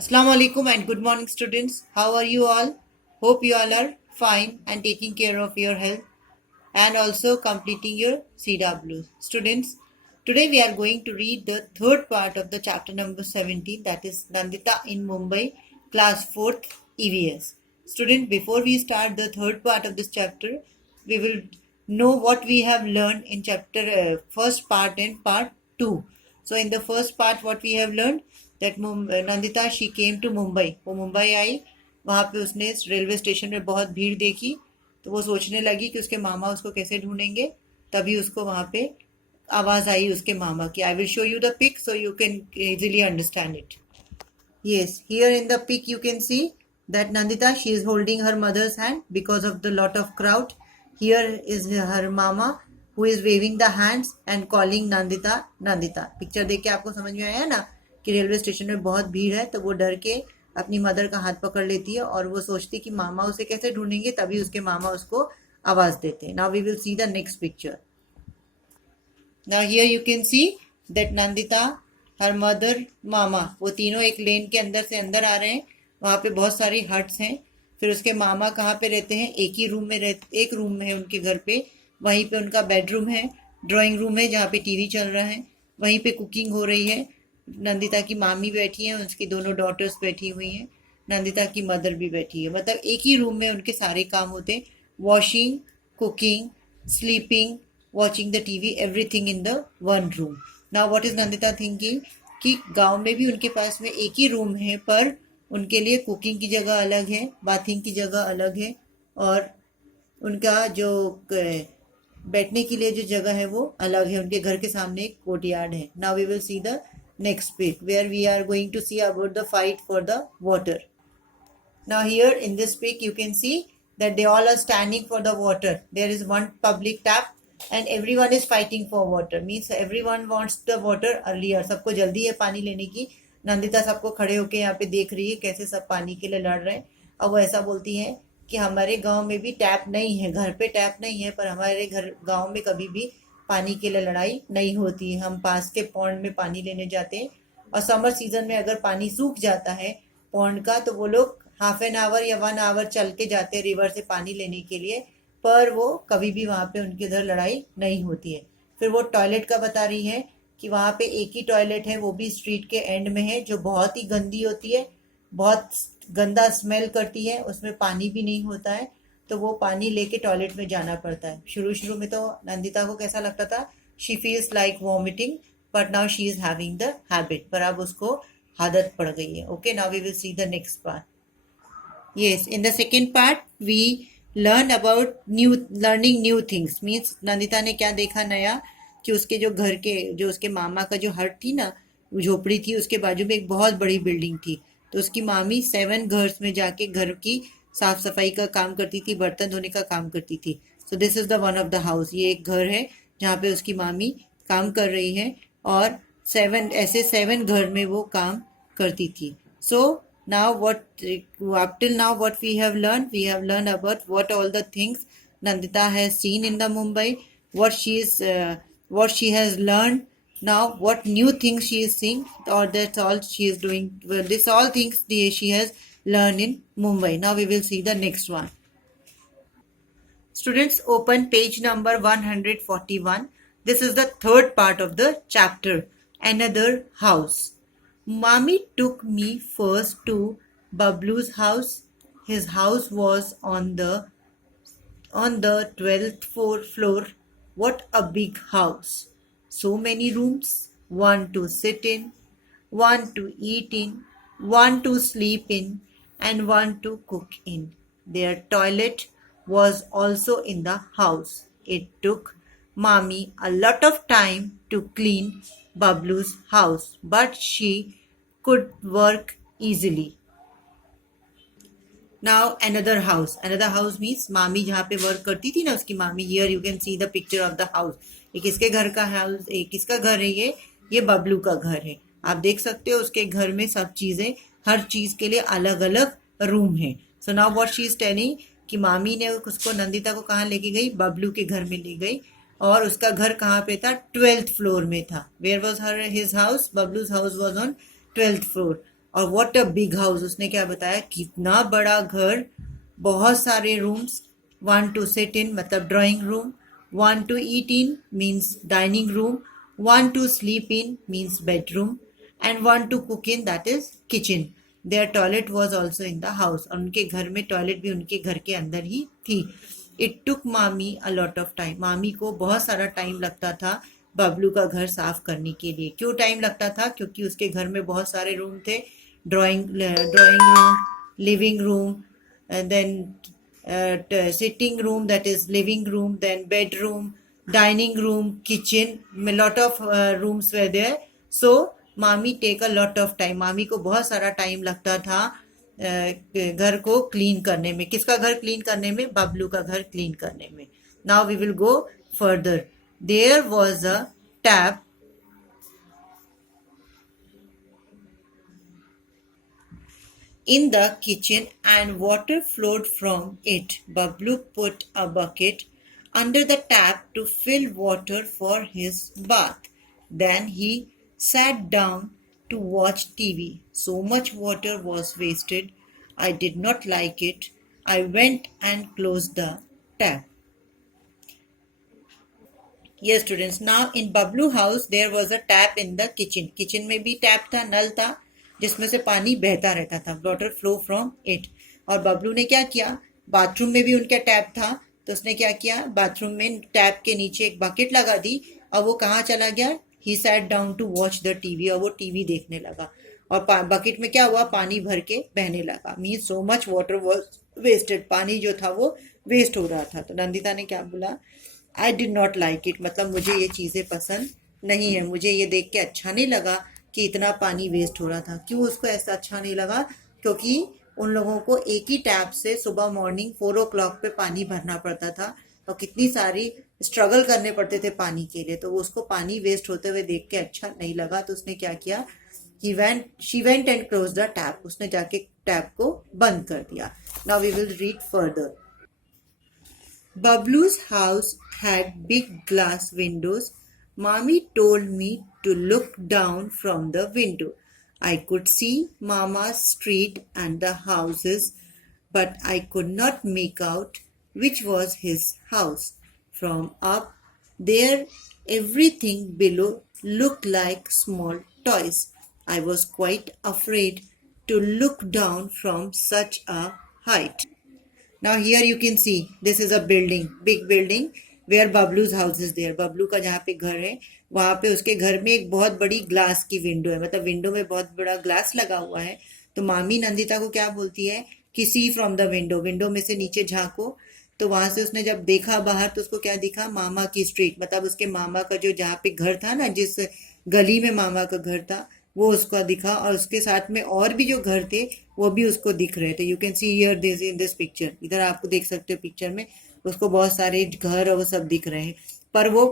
Assalamu alaikum and good morning, students. How are you all? Hope you all are fine and taking care of your health and also completing your CW. Students, today we are going to read the third part of the chapter number 17, that is Nandita in Mumbai, class 4th EVS. Student, before we start the third part of this chapter, we will know what we have learned in chapter first part and part 2. So in the first part what we have learned that Nandita she came to Mumbai. वो मुंबई आई, वहाँ पे उसने railway station में बहुत भीड़ देखी, तो वो सोचने लगी कि उसके मामा उसको कैसे ढूंढेंगे. तभी उसको वहाँ पे आवाज आई उसके मामा की. I will show you the pic so you can easily understand it. Yes, here in the pic you can see that Nandita she is holding her mother's hand because of the lot of crowd. Here is her mama who is waving the hands and calling Nandita Nandita. Picture देख के आपको समझ में आया ना कि railway station में बहुत भीड़ है, तो वो डर के अपनी मदर का हाथ पकड़ लेती है और वो सोचती कि मामा उसे कैसे ढूंढेंगे, तभी उसके मामा उसको आवाज देते हैं. Now we will see the next picture. Now here you can see that Nandita, her mother, मामा, वो तीनों एक लेन के अंदर से अंदर आ रहे हैं. वहाँ पे बहुत सारी हट्स हैं. फिर उसके मामा कहाँ पे रहते हैं? एक ही रूम में एक रूम में है उनके घर पे. वहीं पे उनका बेडरूम है, ड्राइंग रूम है जहाँ पे टीवी चल रहा है. वहीं पे कुकिंग हो रही है. नंदिता की मामी बैठी है, उसकी दोनों डॉटर्स बैठी हुई हैं. नंदिता की मदर भी बैठी है. मतलब एक ही रूम में उनके सारे काम होते हैं. Washing, cooking, sleeping, watching the TV, everything in the one room. Now what is Nandita thinking कि गांव में भी उनके पास में एक ही रूम है, पर उनके लिए कुकिंग की जगह अलग है, बाथिंग की जगह अलग है, और उनका जो बैठने के लिए जो जगह है वो अलग है. उनके घर के सामने एक कोर्टयार्ड है. Now we will see the next pic where we are going to see about the fight for the water. Now here in this pic you can see that they all are standing for the water. There is one public tap and everyone is fighting for water. Means everyone wants the water earlier. सबको जल्दी है पानी लेने की. नंदिता सबको खड़े होके यहाँ पे देख रही है कैसे सब पानी के लिए लड़ रहे हैं. अब वो ऐसा बोलती है कि हमारे गांव में भी टैप नहीं है, घर पे टैप नहीं है, पर हमारे घर गांव में कभी भी पानी के लिए लड़ाई नहीं होती है. हम पास के पॉन्ड में पानी लेने जाते हैं, और समर सीजन में अगर पानी सूख जाता है पॉन्ड का, तो वो लोग हाफ एन आवर या 1 आवर चल के जाते हैं रिवर से पानी लेने के लिए, पर वो कभी भी वहाँ पे उनके उधर लड़ाई नहीं होती है. फिर वो टॉयलेट का बता रही है कि वहाँ पे एक ही टॉयलेट है, वो भी स्ट्रीट के एंड में है, जो बहुत ही गंदी होती है, बहुत गंदा स्मेल करती है, उसमें पानी भी नहीं होता है, तो वो पानी लेके टॉयलेट में जाना पड़ता है. शुरू शुरू में तो नंदिता को कैसा लगता था, she feels like vomiting, but now she is having the habit. पर अब उसको आदत पड़ गई है. Okay, now we will see the next part. Yes, in the second part we learn about learning new things. Means Nandita ने क्या देखा नया कि उसके जो घर के जो उसके मामा का जो हट थी ना, झोपड़ी थी, उसके बाजू में एक बहुत बड़ी बिल्डिंग थी. तो उसकी मामी 7 घर्स में जाके घर की साफ सफाई का काम करती थी, बर्तन धोने का काम करती थी. So this is the one of the house. ये एक घर है जहाँ पे उसकी मामी काम कर रही है, और 7 घर में वो काम करती थी. सो now up till now what we have learned about what all the things Nandita has seen in the Mumbai, what she has learned. Now what new things she is seeing, or that's all she is doing. Well, this all things she has learned in Mumbai. Now we will see the next one. Students, open page number 141. This is the third part of the chapter, Another House. Mommy took me first to Bablu's house. His house was on the 12th floor. What a big house. So many rooms. One to sit in, one to eat in, one to sleep in, and one to cook in. Their toilet was also in the house. It took Mommy a lot of time to clean Bablu's house, but she could work easily. Now another house means मामी जहाँ पे work करती थी ना उसकी मामी. Here you can see the picture of the house. ये किसके घर का हाउस, ये किसका घर है? ये बबलू का घर है. आप देख सकते हो उसके घर में सब चीजें, हर चीज के लिए अलग अलग रूम है. So now what she is telling कि मामी ने उसको नंदिता को कहाँ लेके गई? बबलू के घर में ले गई. और उसका घर कहाँ पे था? 12th फ्लोर में था. Where was his house? Bablu's house was on 12th floor. और व्हाट अ बिग हाउस, उसने क्या बताया, कितना बड़ा घर, बहुत सारे rooms, one to sit in मतलब drawing room, one to eat in means dining room, one to sleep in means bedroom, and one to cook in that is kitchen. There toilet was also in the house, और उनके घर में toilet भी उनके घर के अंदर ही थी. इट टुक मामी अ लॉट ऑफ टाइम, मामी को बहुत सारा टाइम लगता था बबलू का घर साफ करने के लिए. क्यों टाइम लगता था? क्योंकि उसके घर में बहुत सारे रूम थे, drawing room, living room, and then sitting room, that is living room, then bedroom, dining room, kitchen, a lot of rooms were there. So mami take a lot of time, मामी को बहुत सारा टाइम लगता था घर को clean करने में. किसका घर क्लीन करने में? बबलू का घर क्लीन करने में. Now we will go further. There was a tap in the kitchen and water flowed from it. Bablu put a bucket under the tap to fill water for his bath. Then he sat down to watch TV. So much water was wasted. I did not like it. I went and closed the tap. Yes, students. Now in Bablu house there was a tap in the kitchen. Kitchen में भी tap था, नल था, जिसमें से पानी बहता रहता था. Water flow from it. और बबलू ने क्या किया? बाथरूम में भी उनका टैप था, तो उसने क्या किया? बाथरूम में टैप के नीचे एक बकेट लगा दी. और वो कहाँ चला गया? He sat down to watch the TV, और वो टीवी देखने लगा. और बकेट में क्या हुआ? पानी भर के बहने लगा. Means so much water was wasted, पानी जो था वो वेस्ट हो रहा था. तो नंदिता ने क्या बोला? I did not like it, मतलब मुझे ये चीज़ें पसंद नहीं है, मुझे ये देख के अच्छा नहीं लगा कि इतना पानी वेस्ट हो रहा था. क्यों उसको ऐसा अच्छा नहीं लगा? क्योंकि उन लोगों को एक ही टैप से सुबह मॉर्निंग 4 o'clock पे पानी भरना पड़ता था, और कितनी सारी स्ट्रगल करने पड़ते थे पानी के लिए. तो उसको पानी वेस्ट होते हुए देख के अच्छा नहीं लगा. तो उसने क्या किया? She went and close the tap, उसने जाके टैप को बंद कर दिया. Now we will read further. Bablu's house had big glass windows. Mommy told me to look down from the window. I could see Mama's street and the houses, but I could not make out which was his house. From up there, everything below looked like small toys. I was quite afraid to look down from such a height. Now here you can see this is a building, big building where Bablu's house is there. Bablu का जहाँ पे घर है वहाँ पे उसके घर में एक बहुत बड़ी ग्लास की विंडो है, मतलब विंडो में बहुत बड़ा ग्लास लगा हुआ है. तो मामी नंदिता को क्या बोलती है कि सी फ्रॉम द विंडो, विंडो में से नीचे झांको. तो वहां से उसने जब देखा बाहर तो उसको क्या दिखा? मामा की स्ट्रीट, मतलब उसके मामा का जो जहाँ पे घर था ना, जिस गली में मामा का घर था वो उसको दिखा. और उसके साथ में और भी जो घर थे वो भी उसको दिख रहे थे. You can see here this in this picture, इधर आपको देख सकते हो पिक्चर में उसको बहुत सारे घर और वो सब दिख रहे हैं. पर वो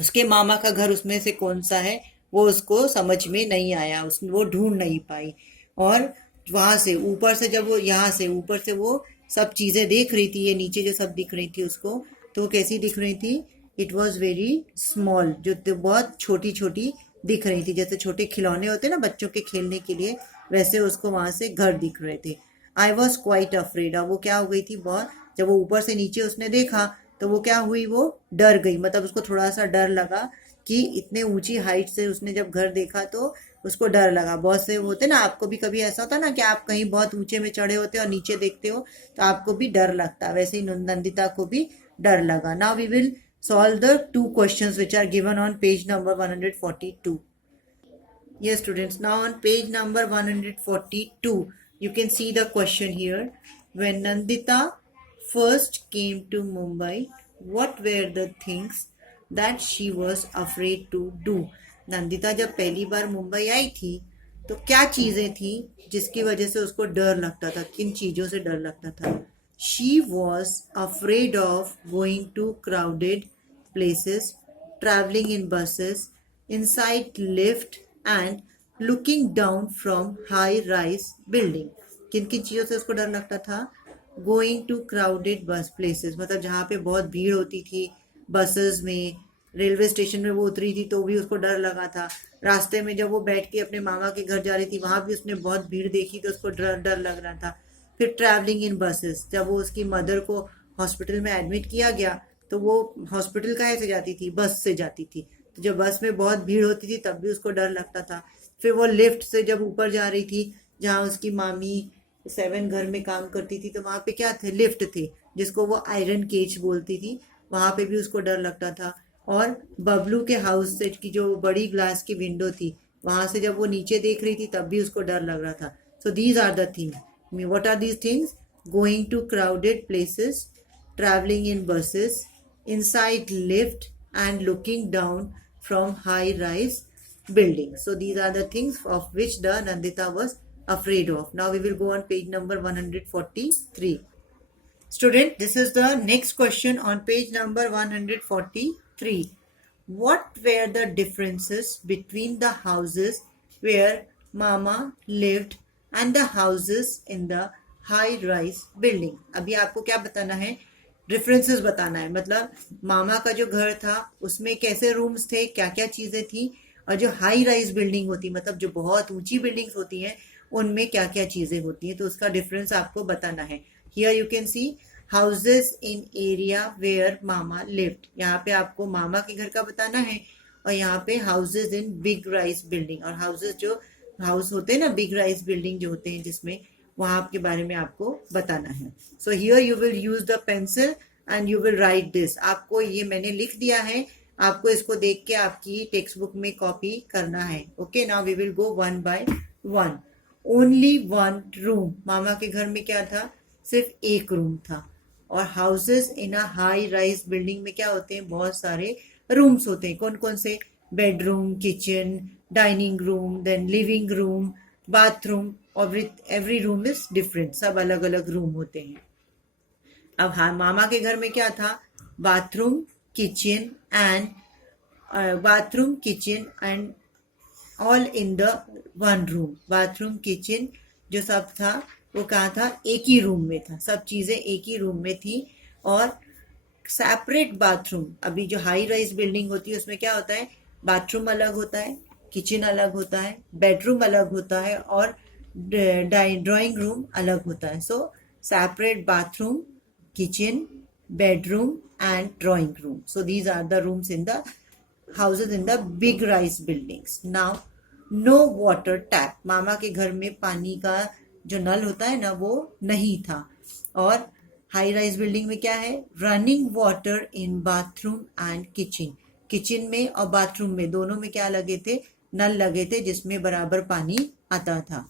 उसके मामा का घर उसमें से कौन सा है वो उसको समझ में नहीं आया, वो ढूंढ नहीं पाई. और वहां से ऊपर से जब वो यहाँ से ऊपर से वो सब चीजें देख रही थी, ये नीचे जो सब दिख रही थी उसको, तो वो कैसी दिख रही थी? इट वॉज वेरी स्मॉल, जो बहुत छोटी छोटी दिख रही थी, जैसे छोटे खिलौने होते ना बच्चों के खेलने के लिए, वैसे उसको वहां से घर दिख रहे थे. आई वॉज क्वाइट अफ्रेड, अब वो क्या हो गई थी बहुत, जब वो ऊपर से नीचे उसने देखा तो वो क्या हुई? वो डर गई, मतलब उसको थोड़ा सा डर लगा कि इतने ऊंची हाइट से उसने जब घर देखा तो उसको डर लगा. बहुत से होते ना, आपको भी कभी ऐसा होता ना कि आप कहीं बहुत ऊंचे में चढ़े होते हो और नीचे देखते हो तो आपको भी डर लगता है, वैसे ही नंदिता को भी डर लगा. Now we will solve the two questions which are given on page number 142. Yes, students, now on page number 142 you can see the question here. When Nandita first came to Mumbai, what were the things that she was afraid to do? Nandita जब पहली बार मुंबई आई थी तो क्या चीजें थी जिसकी वजह से उसको डर लगता था? किन चीजों से डर लगता था? She was afraid of going to crowded places, traveling in buses, inside lift and looking down from high-rise building. किन किन चीज़ों से उसको डर लगता था? Going to crowded bus places, मतलब जहाँ पे बहुत भीड़ होती थी, बसेस में, रेलवे स्टेशन में वो उतरी थी तो भी उसको डर लगा था. रास्ते में जब वो बैठ के अपने मामा के घर जा रही थी वहां भी उसने बहुत भीड़ देखी तो उसको डर डर लग रहा था। फिर ट्रैवलिंग इन बसेस, जब वो उसकी मदर को हॉस्पिटल में एडमिट किया गया तो वो हॉस्पिटल काहे से जाती थी, बस से जाती थी। तो जब बस में बहुत भीड़ होती थी तब भी उसको डर लगता था। फिर वो लिफ्ट से जब ऊपर जा रही थी, जहाँ उसकी मामी 7 घर में काम करती थी, तो वहां पे क्या थे, लिफ्ट थे, जिसको वो आयरन केज बोलती थी, वहां पे भी उसको डर लगता था। और बबलू के हाउस से की जो बड़ी ग्लास की विंडो थी, वहां से जब वो नीचे देख रही थी तब भी उसको डर लग रहा था। So these are the things, what are these things? Going to crowded places, traveling in buses, inside lift, and looking down from high rise buildings. So these are the things of which the Nandita was afraid of. Now we will go on page number 143. Student, this is the next question on page number 143. What were the differences between the houses where Mama lived and the houses in the high rise building? अभी आपको क्या बताना है, differences बताना है। मतलब मामा का जो घर था उसमें कैसे रूम्स थे, क्या क्या चीजें थी, और जो हाई राइज बिल्डिंग होती, मतलब जो बहुत ऊंची बिल्डिंग्स होती हैं, उनमें क्या क्या चीजें होती हैं, तो उसका डिफरेंस आपको बताना है। Here you can see houses in area where mama lived, यहाँ पे आपको मामा के घर का बताना है। और यहाँ पे houses in big rise building, और हाउसेस जो हाउस होते हैं ना, बिग राइज बिल्डिंग जो होते हैं, जिसमें वहां के बारे में आपको बताना है। So here you will use the pencil and you will write this. आपको ये मैंने लिख दिया है, आपको इसको देख के आपकी टेक्स्ट बुक में कॉपी करना है। Okay, now we will go one by one. Only one room, मामा के घर में क्या था, सिर्फ एक रूम था। और houses in a high rise building में क्या होते हैं, बहुत सारे रूम्स होते हैं। कौन कौन से? Bedroom, kitchen, dining room, then living room, bathroom, और एवरी रूम इज डिफरेंट, सब अलग अलग रूम होते हैं। अब हाँ, मामा के घर में क्या था, bathroom, kitchen and all in the one room. Bathroom, kitchen जो सब था वो कहाँ था, एक ही रूम में था, सब चीजें एक ही रूम में थी। और सेपरेट बाथरूम, अभी जो हाई राइज बिल्डिंग होती है उसमें क्या होता है, बाथरूम अलग होता है, किचन अलग होता है, बेडरूम अलग होता है, और ड्राइंग रूम अलग होता है। So separate bathroom, kitchen, bedroom, and drawing room. So these are the rooms in the houses in the big rise buildings. Now, no water tap. मामा के घर में पानी का जो नल होता है ना, वो नहीं था। और हाई राइज बिल्डिंग में क्या है, running water in bathroom and kitchen. Kitchen में और बाथरूम में दोनों में क्या लगे थे, नल लगे थे, जिसमें बराबर पानी आता था।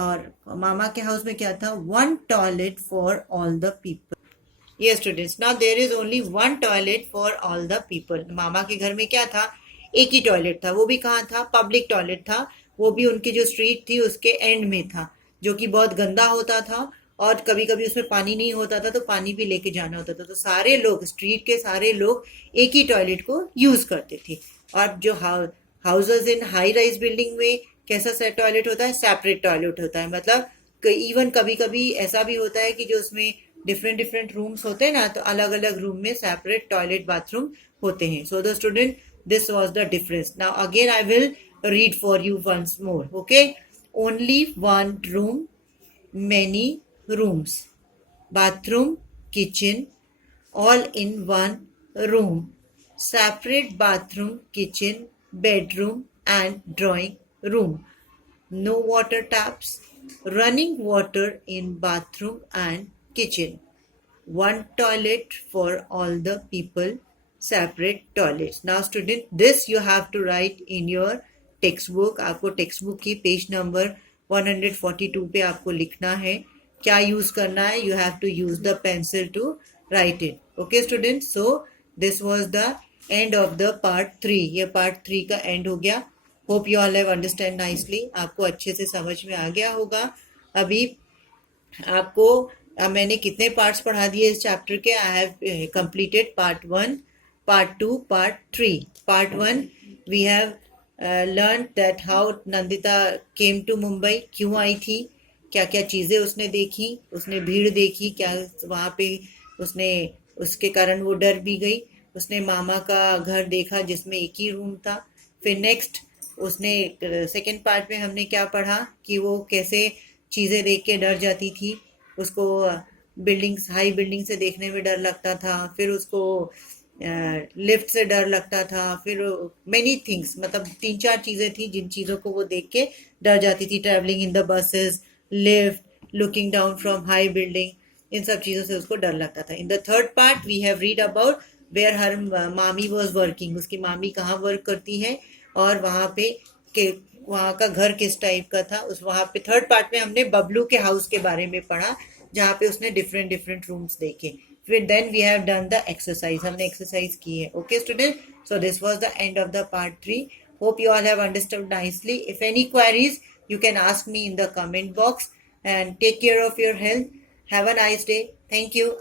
और मामा के हाउस में क्या था, one toilet for all the people. Yes students, now there is only one toilet for all the people. मामा के घर में क्या था, एक ही टॉयलेट था। वो भी कहाँ था, पब्लिक टॉयलेट था। वो भी उनकी जो स्ट्रीट थी उसके एंड में था, जो कि बहुत गंदा होता था, और कभी कभी उसमें पानी नहीं होता था तो पानी भी लेके जाना होता था। तो सारे लोग, स्ट्रीट के सारे लोग एक ही टॉयलेट को यूज करते थे। और जो हाउसेस इन हाई राइज बिल्डिंग में कैसा सेट टॉयलेट होता है, सेपरेट टॉयलेट होता है। मतलब इवन कभी कभी ऐसा भी होता है कि जो उसमें डिफरेंट डिफरेंट रूम्स होते हैं ना, तो अलग अलग रूम में सेपरेट टॉयलेट बाथरूम होते हैं। So the student, this was the difference. Now again I will read for you once more. Okay, only one room, many rooms, bathroom, kitchen, all in one room, separate bathroom, kitchen, bedroom, and drawing room. No water taps, running water in bathroom and kitchen. One toilet for all the people, separate toilets. Now student, this you have to write in your textbook. आपको textbook की page number 142 पे आपको लिखना है। क्या use करना है, you have to use the pencil to write it. Okay students, so this was the end of the part 3. ये part 3 का end हो गया। Hope you all have understand nicely. आपको अच्छे से समझ में आ गया होगा। अभी आपको मैंने कितने पार्ट्स पढ़ा दिए इस चैप्टर के, I have completed part 1, part 2, part 3. Part 1 we have learn that how Nandita came to Mumbai, क्यों आई थी, क्या क्या चीज़ें उसने देखी, उसने भीड़ देखी, क्या वहाँ पे उसने, उसके कारण वो डर भी गई। उसने मामा का घर देखा जिसमें एक ही रूम था। फिर नेक्स्ट उसने सेकंड पार्ट में हमने क्या पढ़ा कि वो कैसे चीज़ें देख के डर जाती थी, उसको बिल्डिंग्स, हाई बिल्डिंग से देखने में डर लगता था, फिर उसको लिफ्ट से डर लगता था, फिर मेनी थिंग्स, मतलब 3-4 चीज़ें थी जिन चीज़ों को वो देख के डर जाती थी, travelling in the buses, lift, looking down from high building, इन सब चीज़ों से उसको डर लगता था. In the third part we have read about where her मामी वॉज वर्किंग, उसकी मामी कहाँ वर्क करती है और वहाँ पे के वहाँ का घर किस टाइप का था. उस वहाँ पे थर्ड पार्ट में हमने बबलू के हाउस के बारे में पढ़ा जहाँ पे उसने डिफरेंट डिफरेंट रूम्स देखे. फिर then we have done the exercise, हमने एक्सरसाइज की है. Okay student, so this was the end of the part 3. Hope you all have understood nicely. If any queries, you can ask me in the comment box, and take care of your health. Have a nice day. Thank you.